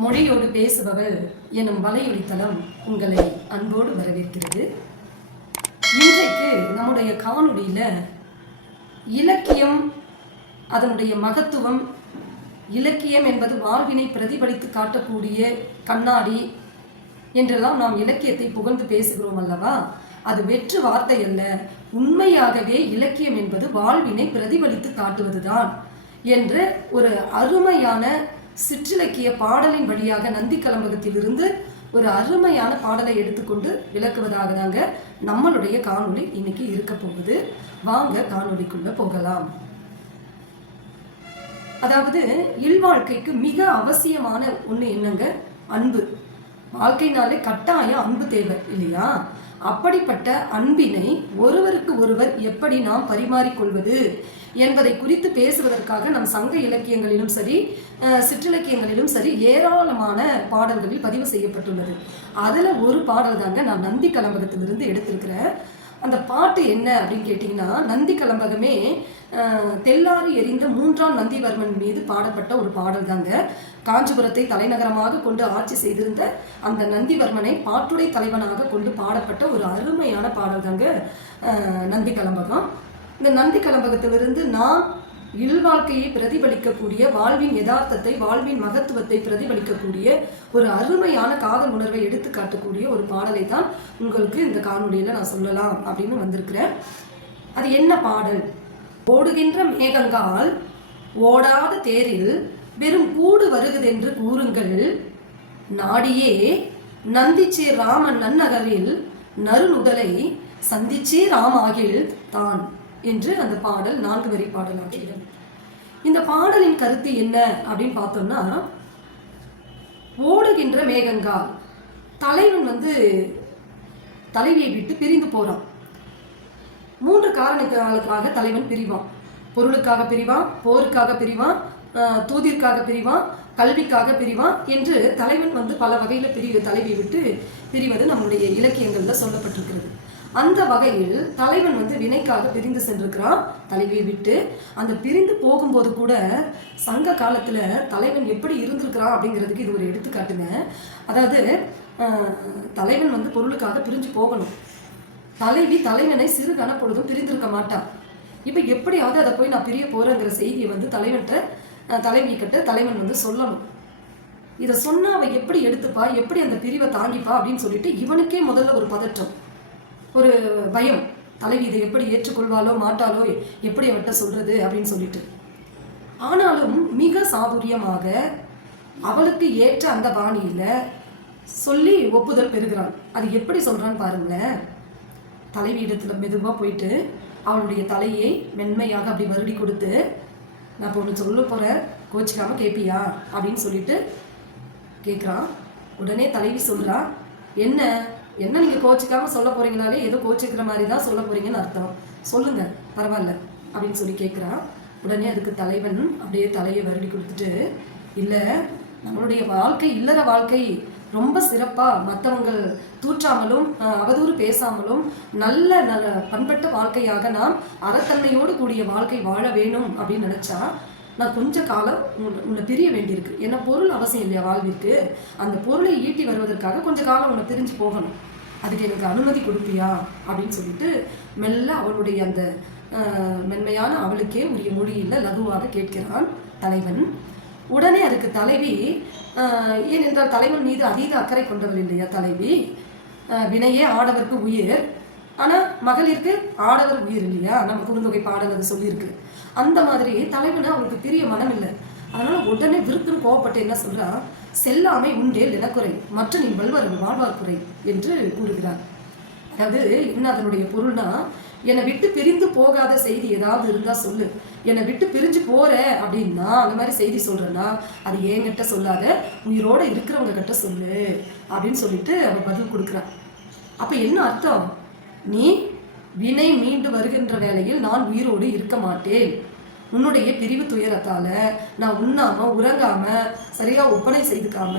மொழியோடு பேசுபவள் எனும் வலையொலித்தளம் உங்களை அன்போடு வரவேற்கிறது. இன்றைக்கு நம்முடைய காணொளியில் இலக்கியம், அதனுடைய மகத்துவம், இலக்கியம் என்பது வாழ்வினை பிரதிபலித்து காட்டக்கூடிய கண்ணாடி என்றெல்லாம் நாம் இலக்கியத்தை புகழ்ந்து பேசுகிறோம் அல்லவா? அது வெற்று வார்த்தை அல்ல, உண்மையாகவே இலக்கியம் என்பது வாழ்வினை பிரதிபலித்து காட்டுவதுதான் என்ற ஒரு அருமையான சிற்றிலக்கிய பாடலின் வழியாக நந்தி கலம்பகத்திலிருந்து ஒரு அருமையான பாடலை எடுத்துக்கொண்டு விளக்குவதாக தாங்க நம்மளுடைய காணொளி இன்னைக்கு இருக்க போகுது. வாங்க காணொளிக்குள்ள போகலாம். அதாவது இல்வாழ்க்கைக்கு மிக அவசியமான ஒண்ணு என்னங்க? அன்பு. வாழ்க்கைனாலே கட்டாயம் அன்பு தேவை இல்லையா? அப்படிப்பட்ட அன்பினை ஒருவருக்கு ஒருவர் எப்படி நாம் பரிமாறிக்கொள்வது என்பதை குறித்து பேசுவதற்காக நம் சங்க இலக்கியங்களிலும் சரி, சிற்றிலக்கியங்களிலும் சரி, ஏராளமான பாடல்களில் பதிவு செய்யப்பட்டுள்ளது. அதில் ஒரு பாடல் தாங்க நான் நந்தி கலம்பகத்திலிருந்து எடுத்திருக்கிறேன். அந்த பாட்டு என்ன அப்படின்னு கேட்டிங்கன்னா, நந்தி கலம்பகமே தெல்லாறு எறிந்த 3ஆம் நந்திவர்மன் மீது பாடப்பட்ட ஒரு பாடல் தாங்க. காஞ்சிபுரத்தை தலைநகரமாக கொண்டு ஆட்சி செய்திருந்த அந்த நந்திவர்மனை பாட்டுடை தலைவனாக கொண்டு பாடப்பட்ட ஒரு அருமையான பாடல் தாங்க நந்தி கலம்பகம். இந்த நந்தி கலம்பகத்திலிருந்து நாம் இல்வாழ்க்கையை பிரதிபலிக்கக்கூடிய, வாழ்வின் யதார்த்தத்தை, வாழ்வின் மகத்துவத்தை பிரதிபலிக்கக்கூடிய ஒரு அருமையான காதல் உணர்வை எடுத்து காட்டக்கூடிய ஒரு பாடலை தான் உங்களுக்கு இந்த காணொலியில் நான் சொல்லலாம் அப்படின்னு வந்திருக்கிறேன். அது என்ன பாடல்? ஓடுகின்ற மேகங்கால் ஓடாத தேரில் வெறும் கூடு வருகுதென்று கூறுங்கள், நாடியே நந்திச்சே ராமன் நன்னகரில் நறுநுதலை சந்திச்சே ராமாகில் தான் என்று அந்த பாடல் 4 வரி பாடலாகிறது. இந்த பாடலின் கருத்து என்ன அப்படின்னு பார்த்தோம்னா, ஓடுகின்ற மேகங்கால், தலைவன் தலைவியை விட்டு பிரிந்து போறான். 3 காரணங்களுக்காக தலைவன் பிரிவான். பொருளுக்காக பிரிவான், போருக்காக பிரிவான், தூதிற்காக பிரிவான், கல்விக்காக பிரிவான் என்று தலைவன் பல வகையில் தலைவியை விட்டு பிரிவது நம்முடைய இலக்கியங்கள்ல சொல்லப்பட்டிருக்கிறது. அந்த வகையில் தலைவன் வினைக்காக பிரிந்து சென்றிருக்கிறான் தலைவியை விட்டு. அந்த பிரிந்து போகும்போது கூட சங்க காலத்துல தலைவன் எப்படி இருந்திருக்கிறான் அப்படிங்கிறதுக்கு இது ஒரு எடுத்துக்காட்டுங்க. அதாவது தலைவன் பொருளுக்காக பிரிஞ்சு போகணும். தலைவி தலைவனை சிறு கணப்பொழுதும் பிரிந்திருக்க மாட்டான். இப்ப எப்படியாவது அதை போய் நான் பிரிய போறேங்கிற செய்தியை தலைவி கிட்ட தலைவன் சொல்லணும். இதை சொன்னா அவ எப்படி எடுத்துப்பா, எப்படி அந்த பிரிவை தாங்கிப்பா அப்படின்னு சொல்லிட்டு இவனுக்கே முதல்ல ஒரு பதற்றம், ஒரு பயம். தலைவி இதை எப்படி ஏற்றுக்கொள்வாளோ மாட்டாளோ, எப்படி அவட்ட சொல்றது அப்படின்னு சொல்லிட்டு. ஆனாலும் மிக சாதுரியமாக அவளுக்கு ஏற்ற அந்த பாணியில சொல்லி ஒப்புதல் பெறுகிறான். அது எப்படி சொல்றான்னு பாருங்களேன். தலைவி இடத்துல மெதுவா போயிட்டு அவளுடைய தலையை மென்மையாக அப்படி வருடி கொடுத்து, நான் இப்போ ஒன்று சொல்ல போறேன், கோச்சிக்காம கேட்பியா அப்படின்னு சொல்லிட்டு கேட்குறான். உடனே தலைவி சொல்றா, என்ன என்ன நீங்கள் கோச்சிக்காம சொல்ல போறீங்கனாலே ஏதோ கோச்சிக்கிற மாதிரி தான் சொல்ல போறீங்கன்னு அர்த்தம், சொல்லுங்க பரவாயில்ல அப்படின்னு சொல்லி கேட்குறான். உடனே அதுக்கு தலைவன் அப்படியே தலையை வருடி கொடுத்துட்டு, இல்லை நம்மளுடைய வாழ்க்கை, இல்லற வாழ்க்கை ரொம்ப சிறப்பாக மற்றவங்கள் தூற்றாமலும் அவதூறு பேசாமலும் நல்ல பண்பட்ட வாழ்க்கையாக நாம் அறத்தன்மையோடு கூடிய வாழ்க்கை வாழ வேணும் அப்படின்னு நினச்சா நான் கொஞ்ச காலம் உன்னை பிரிய வேண்டியிருக்கு. ஏன்னா பொருள் அவசியம் இல்லையா வாழ்விற்கு? அந்த பொருளை ஈட்டி வருவதற்காக கொஞ்ச காலம் உன்னை பிரிஞ்சு போகணும். அதுக்கு எனக்கு அனுமதி கொடுப்பியா அப்படின்னு சொல்லிட்டு மெல்ல அவளுடைய அந்த மென்மையான, அவளுக்கே உரிய மொழியில் லகுவாக கேட்கிறான் தலைவன். உடனே அதுக்கு தலைவி, ஏனென்றால் தலைவன் மீது அதீத அக்கறை கொண்டவள் இல்லையா தலைவி? வினையே ஆடவருக்கு உயிர், ஆனால் மகளிருக்கு ஆடவர் உயிர் இல்லையா? நம்ம குறுந்தொகை பாடல் அது சொல்லியிருக்கு. அந்த மாதிரி தலைவனை அவளுக்கு பிரிய மனம் இல்லை. அதனால உடனே விருத்துன்னு கோவப்பட்டு என்ன சொல்றா, செல்லாமை உண்டேல் எனக்குறை, மற்ற நீ வாழ்வார் குறை என்று கூறுகிறார். அதாவது என்ன அதனுடைய பொருள்னா, என்னை விட்டு பிரிந்து போகாத செய்தி ஏதாவது இருந்தா சொல்லு, என்னை விட்டு பிரிஞ்சு போற அப்படின்னா அந்த மாதிரி செய்தி சொல்றேன்னா அது என்கிட்ட சொல்லாத, உயிரோட இருக்கிறவங்க கிட்ட சொல்லு அப்படின்னு சொல்லிட்டு அவ பதில் கொடுக்குறான். அப்ப என்ன அர்த்தம்? நீ வினை மீண்டு வருகின்ற வேளையில் நான் உயிரோடு இருக்க மாட்டேன். உன்னுடைய பிரிவு துயரத்தால நான் உண்ணாம உறங்காம சரியா ஒப்பனை செய்துக்காம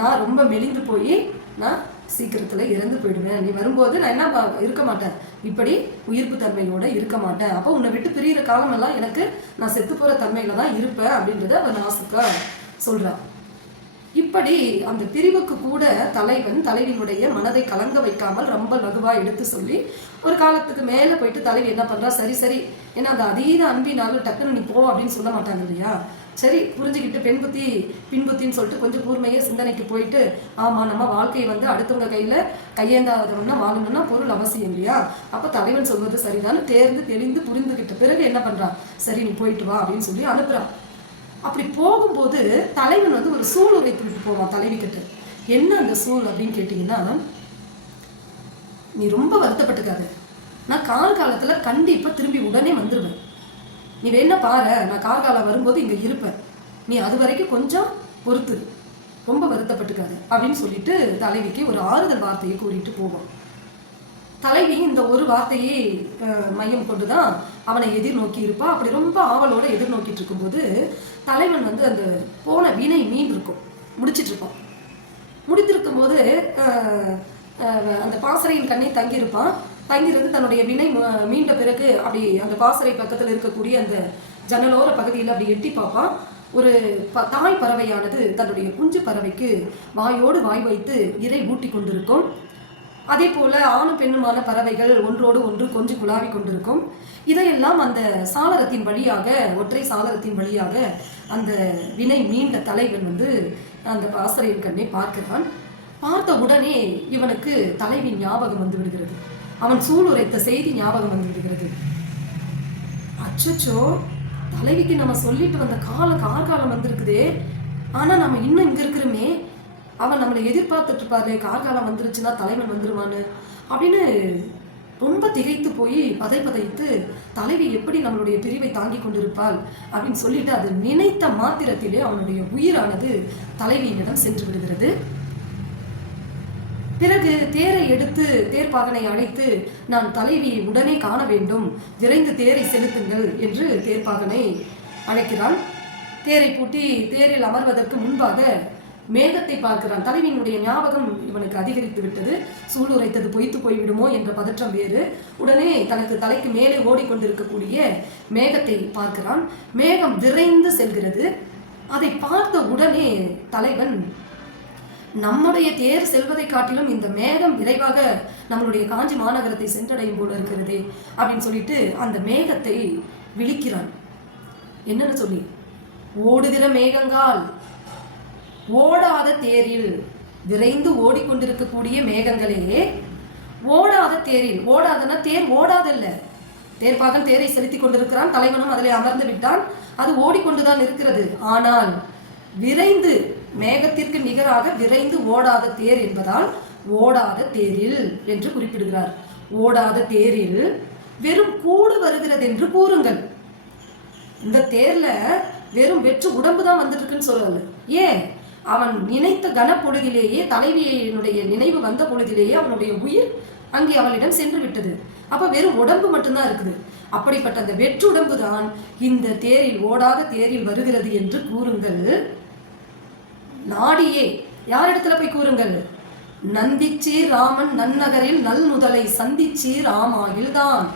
நான் ரொம்ப மெலிந்து போய் நான் சீக்கிரத்துல இறந்து போயிடுவேன். நீ வரும்போது நான் என்ன இருக்க மாட்டேன், இப்படி உயிர்ப்பு தன்மையோட இருக்க மாட்டேன். அப்போ உன்னை விட்டு பிரிகிற காலமெல்லாம் எனக்கு நான் செத்து போற தன்மையில தான் இருப்பேன் அப்படின்றத அவன் நாசுக்கா சொல்றான். இப்படி அந்த பிரிவுக்கு கூட தலைவன் தலைவியினுடைய மனதை கலங்க வைக்காமல் ரொம்ப லகுவா எடுத்து சொல்லி ஒரு காலத்துக்கு மேலே போயிட்டு தலைவி என்ன பண்ணுறா, சரி சரி ஏன்னா அந்த அதீத அன்பினாலும் டக்குன்னு நீ போ அப்படின்னு சொல்ல மாட்டாங்க இல்லையா. சரி புரிஞ்சுக்கிட்டு பெண் புத்தி பின் புத்தின்னு சொல்லிட்டு கொஞ்சம் கூர்மையே சிந்தனைக்கு போயிட்டு ஆமாம் நம்ம வாழ்க்கையை வந்து அடுத்தவங்க கையில் கையேந்தாதவன்னா வாழணும்னா பொருள் அவசியம் இல்லையா. அப்போ தலைவன் சொல்வது சரிதான் தேர்ந்து தெளிந்து புரிந்துக்கிட்ட பிறகு என்ன பண்ணுறான், சரி நீ போயிட்டு வா அப்படின்னு சொல்லி அனுப்புகிறான். அப்படி போகும்போது தலைவன் வந்து ஒரு சூள் உரைத்துட்டு போவான் தலைவி கிட்ட. என்ன அந்த சூள் அப்படின்னு கேட்டிங்கன்னா, நீ ரொம்ப வருத்தப்பட்டுக்காத, நான் காலத்தில் கண்டிப்பாக திரும்பி உடனே வந்துடுவேன், நீ வேணா பாரு, நான் காலம் வரும்போது இங்கே இருப்பேன், நீ அது வரைக்கும் கொஞ்சம் பொறுத்து, ரொம்ப வருத்தப்பட்டுக்காது அப்படின்னு சொல்லிட்டு தலைவிக்கு ஒரு ஆறுதல் வார்த்தையை கூறிட்டு போவான். தலைவி இந்த ஒரு வார்த்தையை மையம் கொண்டுதான் அவனை எதிர்நோக்கி இருப்பா. அப்படி ரொம்ப ஆவலோட எதிர்நோக்கிட்டு இருக்கும்போது தலைவன் வந்து அந்த போன வினை மீன் இருக்கும் முடிச்சிட்டு இருப்பான். முடித்திருக்கும் போது அந்த பாசறையின் கண்ணை தங்கியிருப்பான். தங்கியிருந்து தன்னுடைய வினை மீண்ட பிறகு அப்படி அந்த பாசறை பக்கத்தில் இருக்கக்கூடிய அந்த ஜன்னலோர பகுதியில் அப்படி எட்டி பார்ப்பான். ஒரு தாய் பறவையானது தன்னுடைய குஞ்சு பறவைக்கு வாயோடு வாய் வைத்து இறை ஊட்டி கொண்டிருக்கும். அதே போல ஆணும் பெண்ணுமான பறவைகள் ஒன்றோடு ஒன்று கொஞ்சம் குழாவி கொண்டிருக்கும். இதையெல்லாம் அந்த சாளரத்தின் வழியாக, ஒற்றை சாளரத்தின் வழியாக அந்த வினை மீண்ட தலைவன் வந்து அந்த பாசறையின் கண்ணை பார்க்கிறான். பார்த்த உடனே இவனுக்கு தலைவின் ஞாபகம் வந்து விடுகிறது. அவன் சூளுரைத்த செய்தி ஞாபகம் வந்து விடுகிறது. அச்சோ, தலைவிக்கு நம்ம சொல்லிட்டு வந்த கார்காலம் வந்திருக்குதே, ஆனா நம்ம இன்னும் இங்க இருக்கிறோமே, அவன் நம்மளை எதிர்பார்த்துட்டு இருப்பாரு, கார்காலம் வந்துருச்சுன்னா தலைவன் வந்துருவான்னு அப்படின்னு ரொம்ப திகைத்து போய் பதைத்து தலைவி எப்படி நம்மளுடைய பிரிவை தாங்கி கொண்டிருப்பாள் அப்படின்னு சொல்லிட்டு அது நினைத்த மாத்திரத்திலே அவனுடைய உயிரானது தலைவியினிடம் சென்று விடுகிறது. பிறகு தேரை எடுத்து தேர்ப்பாகனை அழைத்து, நான் தலைவியை உடனே காண வேண்டும், விரைந்து தேரை செலுத்துங்கள் என்று தேர்ப்பாகனை அழைக்கிறான். தேரை பூட்டி தேரில் அமர்வதற்கு முன்பாக மேகத்தை பார்க்கிறான். தலைவியினுடைய ஞாபகம் இவனுக்கு அதிகரித்து விட்டது. சூளுரைத்தது பொய்த்து போய்விடுமோ என்ற பதற்றம் வேறு. உடனே தனக்கு தலைக்கு மேலே ஓடிக்கொண்டிருக்கக்கூடிய மேகத்தை பார்க்கிறான். மேகம் விரைந்து செல்கிறது. அதை பார்த்த உடனே தலைவன், நம்முடைய தேர் செல்வதை காட்டிலும் இந்த மேகம் விரைவாக நம்மளுடைய காஞ்சி மாநகரத்தை சென்றடையும் போல இருக்கிறதே அப்படின்னு சொல்லிட்டு அந்த மேகத்தை விழிக்கிறான். என்னன்னு சொல்லி, ஓடுகிற மேகங்கால் ஓடாத தேரில், விரைந்து ஓடிக்கொண்டிருக்கக்கூடிய மேகங்களே ஓடாத தேரில், ஓடாதன்னா தேர் ஓடாதல்ல, தேர்ப்பாகன் தேரை செலுத்தி கொண்டிருக்கிறான், தலைவனும் அதில் அமர்ந்து விட்டான், அது ஓடிக்கொண்டுதான் இருக்கிறது. ஆனால் விரைந்து, மேகத்திற்கு நிகராக விரைந்து ஓடாத தேர் என்பதால் ஓடாத தேரில் என்று குறிப்பிடுகிறார். ஓடாத தேரில் வெறும் கூடு வருகிறது என்று கூறுங்கள். இந்த தேர்ல வெறும் வெற்று உடம்பு தான் வந்துட்டு இருக்குன்னு சொல்லல. ஏன், அவன் நினைத்த கனப்பொழுதிலேயே, தலைவியினுடைய நினைவு வந்த பொழுதிலேயே அவனுடைய உயிர் அங்கே அவளிடம் சென்று விட்டது. அப்ப வெறும் உடம்பு மட்டும்தான் இருக்குது. அப்படிப்பட்ட அந்த வெற்று உடம்பு தான் இந்த தேரில், ஓடாத தேரில் வருகிறது என்று கூறுங்கள். நாடியே, யாரிடத்துல போய் கூறுங்கள், நந்திச்சி ராமன் நன்னகரில் நல் முதலை சந்திச்சி ராமாயில் தான்.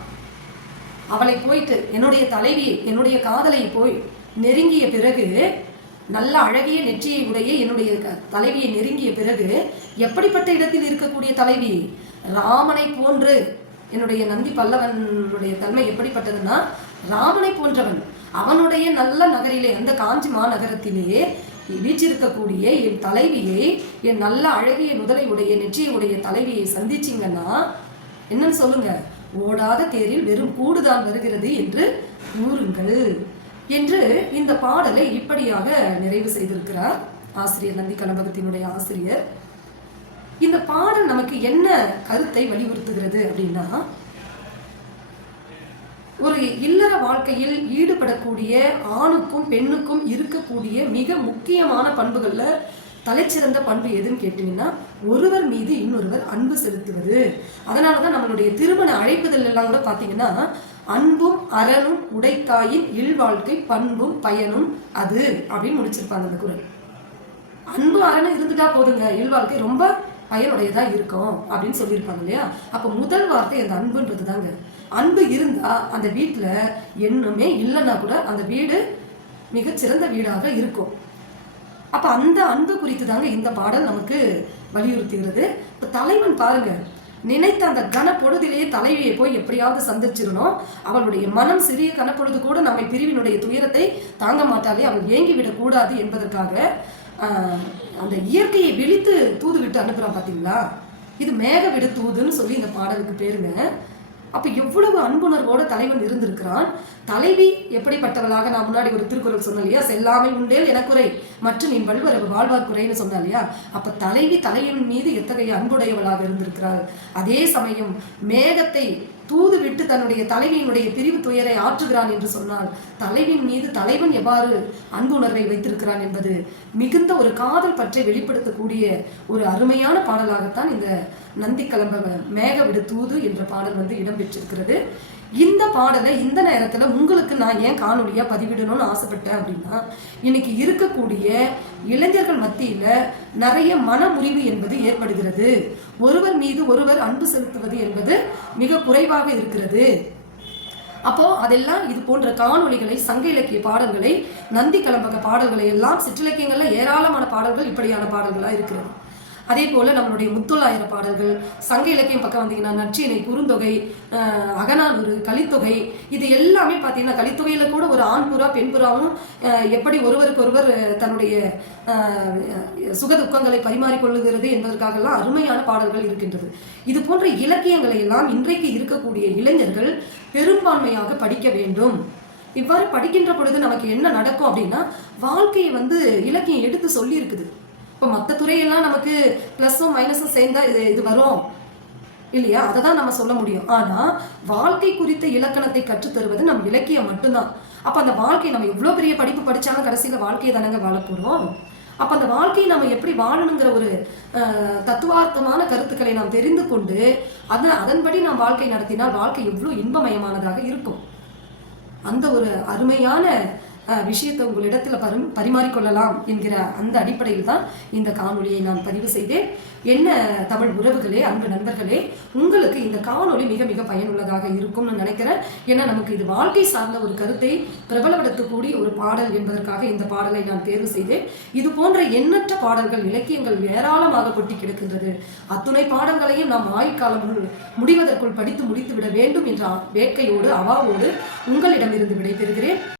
அவளை போயிட்டு, என்னுடைய தலைவி, என்னுடைய காதலை போய் நெருங்கிய பிறகு, நல்ல அழகிய நெற்றியை உடைய என்னுடைய தலைவியை நெருங்கிய பிறகு, எப்படிப்பட்ட இடத்தில் இருக்கக்கூடிய தலைவி, ராமனை போன்று, என்னுடைய நந்தி பல்லவனுடைய தன்மை எப்படிப்பட்டதுன்னா ராமனை போன்றவன், அவனுடைய நல்ல நகரிலே, அந்த காஞ்சி மாநகரத்திலேயே வீற்றிருக்கக்கூடிய என் தலைவியை, என் நல்ல அழகிய நுதலை உடைய நெற்றியை உடைய தலைவியை சந்திச்சிங்கன்னா என்னன்னு சொல்லுங்க, ஓடாத தேரில் வெறும் கூடுதான் வருகிறது என்று கூறுங்கள் என்று இந்த பாடலை இப்படியாக நிறைவு செய்திருக்கிறார் ஆசிரியர், நந்தி கலம்பகத்தினுடைய ஆசிரியர். இந்த பாடல் நமக்கு என்ன கருத்தை வலியுறுத்துகிறது அப்படின்னா, ஒரு இல்லற வாழ்க்கையில் ஈடுபடக்கூடிய ஆணுக்கும் பெண்ணுக்கும் இருக்கக்கூடிய மிக முக்கியமான பண்புகள்ல தலைச்சிறந்த பண்பு எதுன்னு கேட்டீங்கன்னா, ஒருவர் மீது இன்னொருவர் அன்பு செலுத்துவது. அதனாலதான் நம்மளுடைய திருமண அழைப்புதல் எல்லாம் கூட பாத்தீங்கன்னா, அன்பும் அறனும் உடைத்தாயின் இல்வாழ்க்கை பண்பும் பயனும் அது அப்படின்னு முடிச்சிருப்பாங்க அந்த குறள். அன்பு அறனும் இருந்துட்டா போதுங்க, இல்வாழ்க்கை ரொம்ப பயனுடையதா இருக்கும் அப்படின்னு சொல்லியிருப்பாங்க இல்லையா. அப்ப முதல் வார்த்தை அந்த அன்புன்றது தாங்க. அன்பு இருந்தா அந்த வீட்டுல என்னுமே இல்லைன்னா கூட அந்த வீடு மிகச்சிறந்த வீடாக இருக்கும். அப்ப அந்த அன்பு குறித்து தாங்க இந்த பாடல் நமக்கு வலியுறுத்துகிறது. இப்ப தலைவன் பாருங்க, நினைத்த அந்த கனப்பொழுதிலேயே தலைவியை போய் எப்படியாவது சந்திச்சிடணும். அவளுடைய மனம் சிறிய கனப்பொழுது கூட நம்மை பிரிவினுடைய துயரத்தை தாங்க மாட்டாலே, அவள் ஏங்கிவிடக் கூடாது என்பதற்காக அந்த இயற்கையை விழித்து தூது விட்டு அனுப்புறான் பாத்தீங்களா. இது மேக விடு தூதுன்னு சொல்லி இந்த பாடலுக்கு பேருங்க. அப்ப எவ்வளவு அன்புணர்வோட தலைவன் இருந்திருக்கிறான். தலைவி எப்படிப்பட்டவளாக, நான் முன்னாடி ஒரு திருக்குறள் சொன்னேன் இல்லையா, செல்லாமை உண்டேல் எனக்குறை மற்றும் நீ வல்வரவு வாழ்வார் குறைன்னு சொன்னா இல்லையா. அப்ப தலைவி தலையின் மீது எத்தகைய அன்புடையவளாக இருந்திருக்கிறாள். அதே சமயம் மேகத்தை தூது விட்டு தன்னுடைய தலைவியினுடைய பிரிவு துயரை ஆற்றுகிறான் என்று சொன்னால் தலைவின் மீது தலைவன் எவ்வாறு அன்புணர்வை வைத்திருக்கிறான் என்பது மிகுந்த ஒரு காதல் பற்றி வெளிப்படுத்தக்கூடிய ஒரு அருமையான பாடலாகத்தான் இந்த நந்தி கிளம்ப மேக விடு தூது என்ற பாடல் வந்து இடம்பெற்றிருக்கிறது. இந்த பாடலை இந்த நேரத்துல உங்களுக்கு நான் ஏன் காணொலியா பதிவிடணும்னு ஆசைப்பட்டேன் அப்படின்னா, இன்னைக்கு இருக்கக்கூடிய இளைஞர்கள் மத்தியில நிறைய மனமுறிவு என்பது ஏற்படுகிறது. ஒருவர் மீது ஒருவர் அன்பு செலுத்துவது என்பது மிக குறைவாக இருக்கிறது. அப்போ அதெல்லாம் இது போன்ற காணொளிகளை, சங்க இலக்கிய பாடல்களை, நந்தி கலம்பக பாடல்களை எல்லாம், சிற்றிலக்கியங்கள்ல ஏராளமான பாடல்கள் இப்படியான பாடல்களா இருக்கிறது. அதே போல நம்மளுடைய முத்தொள்ளாயிர பாடல்கள், சங்க இலக்கியம் பக்கம் வந்தீங்கன்னா நற்றிணை, குறுந்தொகை, அகநானூறு, கலித்தொகை, இது எல்லாமே பார்த்தீங்கன்னா கலித்தொகையில கூட ஒரு ஆண் புறா பெண் புறாவும் எப்படி ஒருவருக்கு ஒருவர் தன்னுடைய சுகதுக்கங்களை பரிமாறிக்கொள்ளுகிறது என்பதற்காகலாம் அருமையான பாடல்கள் இருக்கின்றது. இது போன்ற இலக்கியங்களை எல்லாம் இன்றைக்கு இருக்கக்கூடிய இளைஞர்கள் பெரும்பான்மையாக படிக்க வேண்டும். இவ்வாறு படிக்கின்ற பொழுது நமக்கு என்ன நடக்கும் அப்படின்னா, வாழ்க்கையை வந்து இலக்கியம் எடுத்து சொல்லி இருக்குது. இப்போ மற்ற துறையெல்லாம் நமக்கு ப்ளஸ்ஸும் மைனஸும் சேர்ந்தா இது வரும் இல்லையா, அதை தான் நம்ம சொல்ல முடியும். ஆனால் வாழ்க்கை குறித்த இலக்கணத்தை கற்றுத்தருவது நம் இலக்கியம் மட்டும்தான். அப்போ அந்த வாழ்க்கை நம்ம எவ்வளோ பெரிய படிப்பு படித்தாலும் கடைசியில் வாழ்க்கையை தானங்க வாழ போகிறோம். அப்போ அந்த வாழ்க்கையை நம்ம எப்படி வாழணுங்கிற ஒரு தத்துவார்த்தமான கருத்துக்களை நாம் தெரிந்து கொண்டு அதன்படி நாம் வாழ்க்கை நடத்தினால் வாழ்க்கை எவ்வளோ இன்பமயமானதாக இருக்கும். அந்த ஒரு அருமையான விஷயத்தை உங்களிடத்தில் பரிமாறிக்கொள்ளலாம் என்கிற அந்த அடிப்படையில் தான் இந்த காணொலியை நான் பதிவு செய்தேன். என்ன தமிழ் உறவுகளே, அன்பு நண்பர்களே, உங்களுக்கு இந்த காணொலி மிக மிக பயனுள்ளதாக இருக்கும்னு நினைக்கிறேன். ஏன்னா நமக்கு இது வாழ்க்கை சார்ந்த ஒரு கருத்தை பிரபலப்படுத்தக்கூடிய ஒரு பாடல் என்பதற்காக இந்த பாடலை நான் தேர்வு செய்தேன். இது போன்ற எண்ணற்ற பாடல்கள், இலக்கியங்கள் ஏராளமாக கொட்டி கிடக்கின்றது. அத்துணை பாடல்களையும் நாம் ஆயுட்காலம் முடிவதற்குள் படித்து முடித்து விட வேண்டும் என்ற வேட்கையோடு, அவாவோடு உங்களிடமிருந்து விடைபெறுகிறேன்.